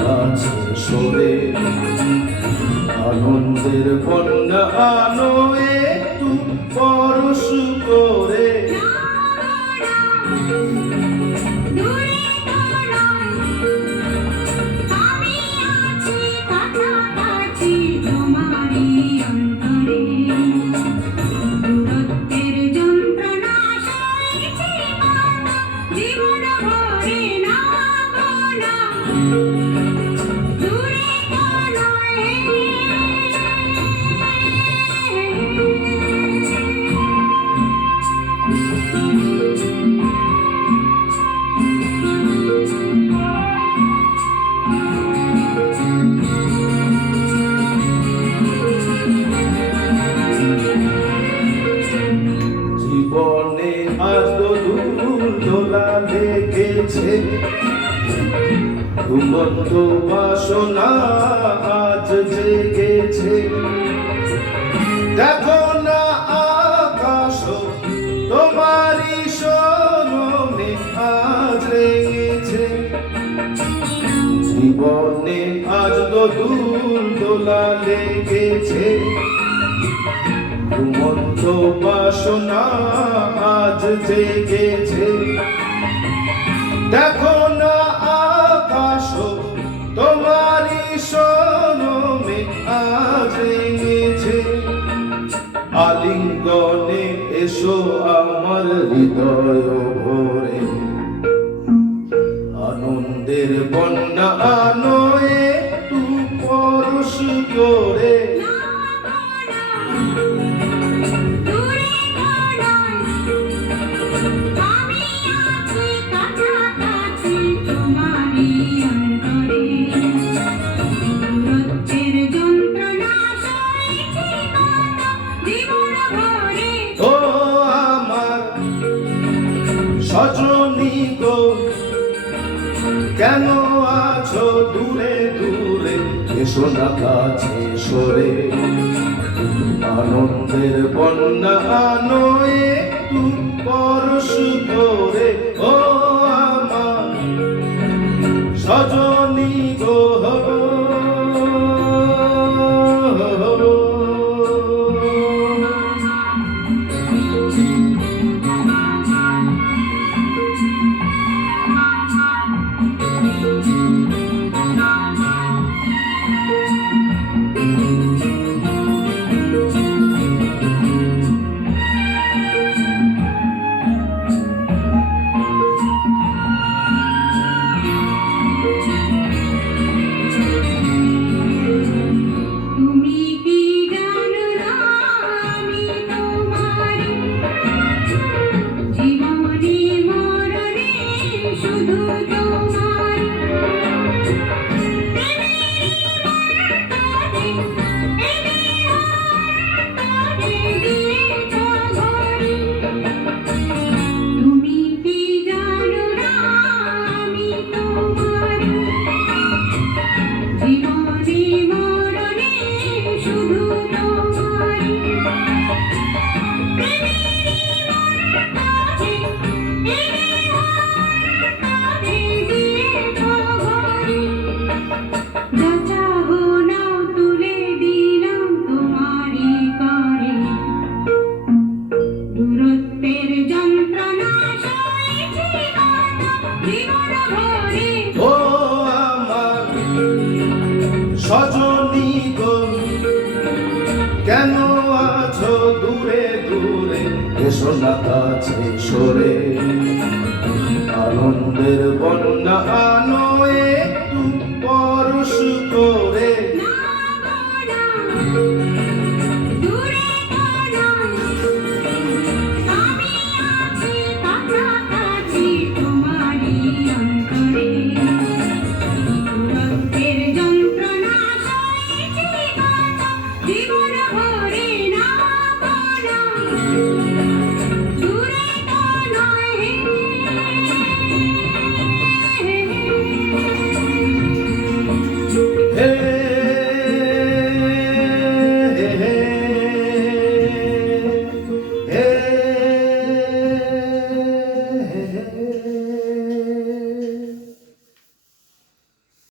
কাছে সরে আনন্দের বন্যা আনো একটু পরশ করে। জীবনে আজ তো দোলা লেগেছে, ঘুমন্ত বাসনা আজ জেগেছে। দেখো না আকাশ তোমারই শরণে আজ রেগেছে। জীবনে আজ তো দোলা লেগেছে, ঘুমন্ত বাসনা আজ জেগেছে। দেখো না আকাশ তোমারই শরণে আজ রেগেছে। আলিঙ্গনে এসো আমার হৃদয় ভরে, আনন্দের বন্যা আনো একটু পরশ করে। ও আমার সজনী গো, কেন আছো দূরে দূরে, এসো না কাছে সরে আনন্দের বন্যা আনো একটু পরশ করে। ও আমার সজনী গো, সজনী গো, কেন আছো দূরে দূরে, এসো না কাছে সরে আনন্দের বন্যা আনো একটু পরশ করে। Hey!